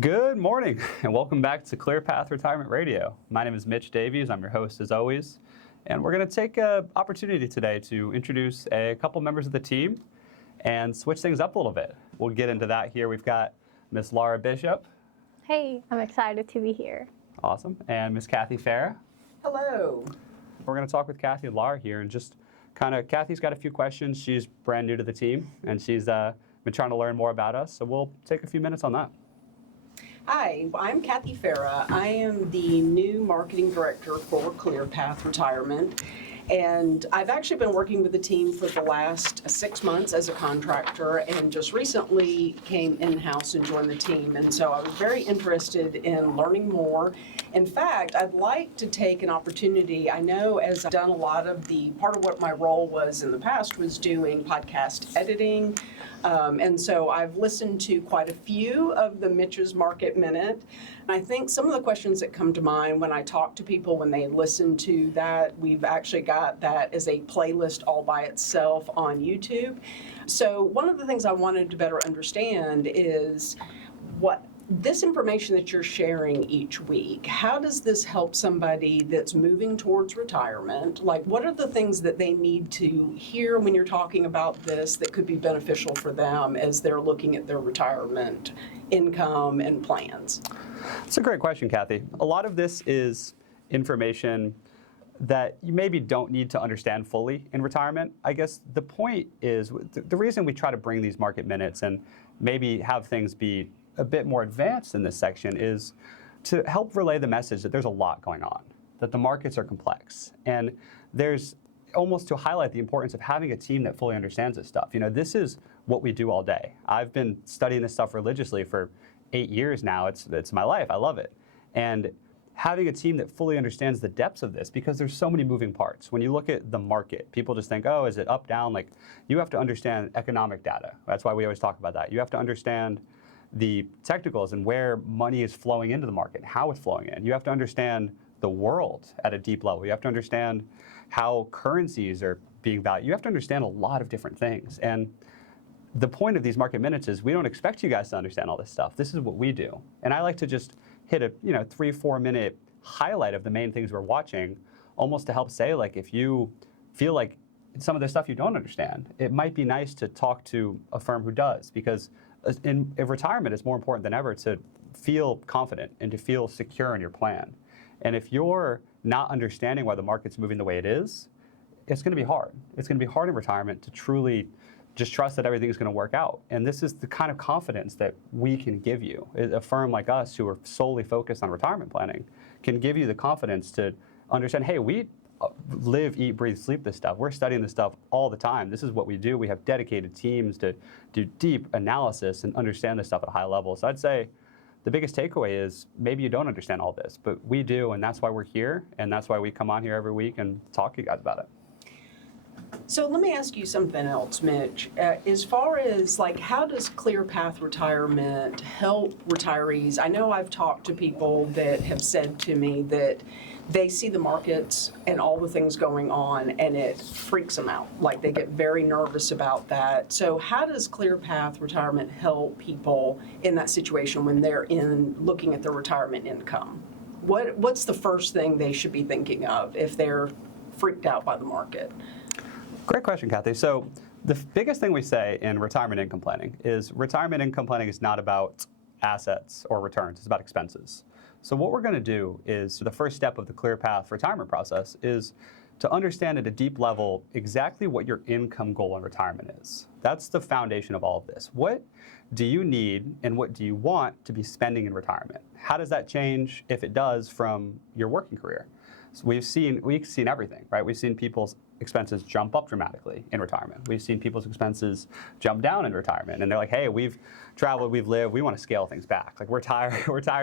Good morning and welcome back to ClearPath Retirement Radio. My name is Mitch Davies. I'm your host as always. And we're going to take an opportunity today to introduce a couple members of the team and switch things up a little bit. We'll get into that here. We've got Miss Laura Bishop. Hey, I'm excited to be here. Awesome. And Miss Kathy Farah. Hello. We're going to talk with Kathy and Laura here and just Kathy's got a few questions. She's brand new to the team and she's been trying to learn more about us. So we'll take a few minutes on that. Hi, I'm Kathy Farah. I am the new marketing director for ClearPath Retirement. And I've actually been working with the team for the last 6 months as a contractor and just recently came in-house and joined the team. And so I was very interested in learning more. In fact, I'd like to take an opportunity. I know as I've done a lot of part of what my role was in the past was doing podcast editing. And so I've listened to quite a few of the Mitch's Market Minute. And I think some of the questions that come to mind when I talk to people when they listen to that, we've actually got that as a playlist all by itself on YouTube. So one of the things I wanted to better understand is what this information that you're sharing each week, how does this help somebody that's moving towards retirement? Like, what are the things that they need to hear when you're talking about this that could be beneficial for them as they're looking at their retirement income and plans? That's a great question, Kathy. A lot of this is information that you maybe don't need to understand fully in retirement. I guess the point is, the reason we try to bring these market minutes and maybe have things be a bit more advanced in this section is to help relay the message that there's a lot going on, that the markets are complex, and there's almost to highlight the importance of having a team that fully understands this stuff. You know, this is what we do all day. I've been studying this stuff religiously for 8 years now. It's my life. I love it. And having a team that fully understands the depths of this, because there's so many moving parts. When you look at the market, people just think, oh, is it up, down? Like, you have to understand economic data. That's why we always talk about that. You have to understand the technicals and where money is flowing into the market, how it's flowing in. You have to understand the world at a deep level. You have to understand how currencies are being valued. You have to understand a lot of different things. And the point of these market minutes is we don't expect you guys to understand all this stuff. This is what we do. And I like to just hit a 3-4 minute highlight of the main things we're watching, almost to help say, like, if you feel like some of the stuff you don't understand, it might be nice to talk to a firm who does, because in retirement, it's more important than ever to feel confident and to feel secure in your plan. And if you're not understanding why the market's moving the way it is, it's going to be hard. It's going to be hard in retirement to truly just trust that everything is going to work out. And this is the kind of confidence that we can give you. A firm like us, who are solely focused on retirement planning, can give you the confidence to understand, hey, we live, eat, breathe, sleep this stuff. We're studying this stuff all the time. This is what we do. We have dedicated teams to do deep analysis and understand this stuff at a high level. So I'd say the biggest takeaway is maybe you don't understand all this, but we do, and that's why we're here, and that's why we come on here every week and talk to you guys about it. So let me ask you something else, Mitch. As far as, like, how does ClearPath Retirement help retirees? I know I've talked to people that have said to me that they see the markets and all the things going on and it freaks them out. Like, they get very nervous about that. So how does ClearPath Retirement help people in that situation when they're looking at their retirement income? What's the first thing they should be thinking of if they're freaked out by the market? Great question, Kathy. So the biggest thing we say in retirement income planning is not about assets or returns. It's about expenses. So what we're going to do is, the first step of the ClearPath retirement process is to understand at a deep level exactly what your income goal in retirement is. That's the foundation of all of this. What do you need and what do you want to be spending in retirement? How does that change, if it does, from your working career? So we've seen everything, right? We've seen people's expenses jump up dramatically in retirement. We've seen people's expenses jump down in retirement, and they're like, hey, we've traveled, we've lived, we want to scale things back. Like, we're tired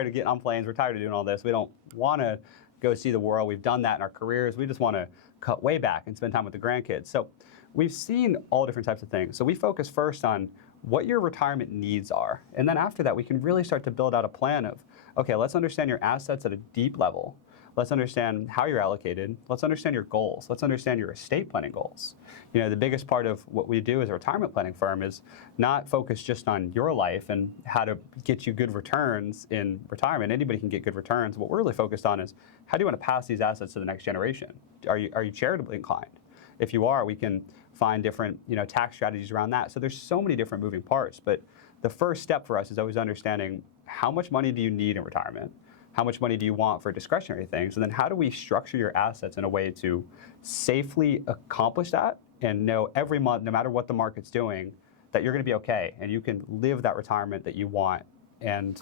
of getting on planes, we're tired of doing all this. We don't want to go see the world. We've done that in our careers. We just want to cut way back and spend time with the grandkids. So we've seen all different types of things. So we focus first on what your retirement needs are. And then after that, we can really start to build out a plan of, okay, let's understand your assets at a deep level. Let's understand how you're allocated. Let's understand your goals. Let's understand your estate planning goals. The biggest part of what we do as a retirement planning firm is not focus just on your life and how to get you good returns in retirement. Anybody can get good returns. What we're really focused on is how do you want to pass these assets to the next generation? Are you charitably inclined? If you are, we can find different tax strategies around that. So there's so many different moving parts. But the first step for us is always understanding how much money do you need in retirement? How much money do you want for discretionary things? And then how do we structure your assets in a way to safely accomplish that and know every month, no matter what the market's doing, that you're going to be okay and you can live that retirement that you want and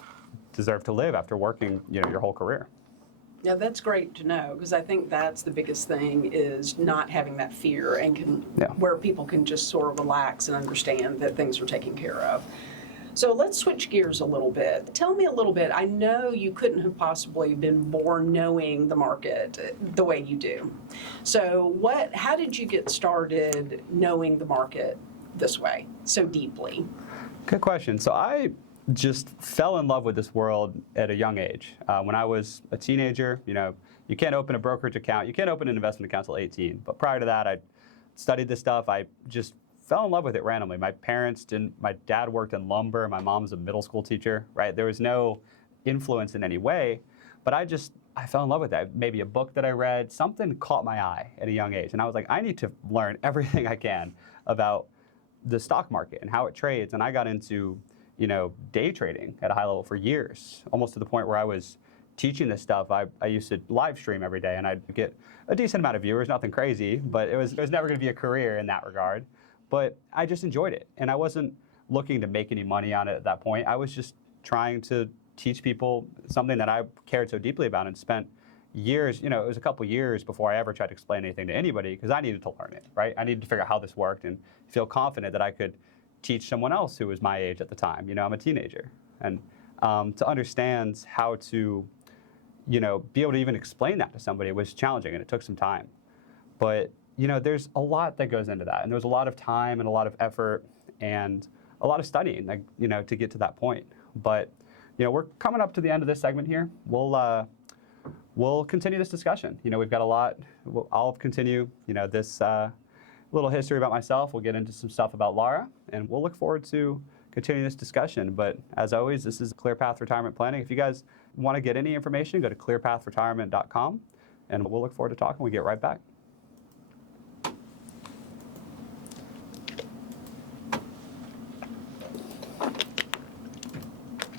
deserve to live after working your whole career. Yeah, that's great to know, because I think that's the biggest thing, is not having that fear and where people can just sort of relax and understand that things are taken care of. So let's switch gears a little bit. Tell me a little bit. I know you couldn't have possibly been born knowing the market the way you do. So how did you get started knowing the market this way, so deeply? Good question. So I just fell in love with this world at a young age. When I was a teenager, you can't open a brokerage account. You can't open an investment account until 18. But prior to that, I studied this stuff. I just fell in love with it randomly. My parents didn't. My dad worked in lumber. My mom's a middle school teacher, right? There was no influence in any way, but I fell in love with that. Maybe a book that I read, something caught my eye at a young age. And I was like, I need to learn everything I can about the stock market and how it trades. And I got into, day trading at a high level for years, almost to the point where I was teaching this stuff. I used to live stream every day and I'd get a decent amount of viewers, nothing crazy, but it was never going to be a career in that regard. But I just enjoyed it, and I wasn't looking to make any money on it at that point. I was just trying to teach people something that I cared so deeply about, and spent years, it was a couple years before I ever tried to explain anything to anybody, because I needed to learn it, right? I needed to figure out how this worked and feel confident that I could teach someone else who was my age at the time. I'm a teenager. And to understand how to, be able to even explain that to somebody was challenging, and it took some time. But there's a lot that goes into that, and there's a lot of time and a lot of effort and a lot of studying, to get to that point. But, we're coming up to the end of this segment here. We'll continue this discussion. We've got a lot. I'll continue, this little history about myself. We'll get into some stuff about Laura, and we'll look forward to continuing this discussion. But as always, this is ClearPath Retirement Planning. If you guys want to get any information, go to clearpathretirement.com, and we'll look forward to talking. We get right back.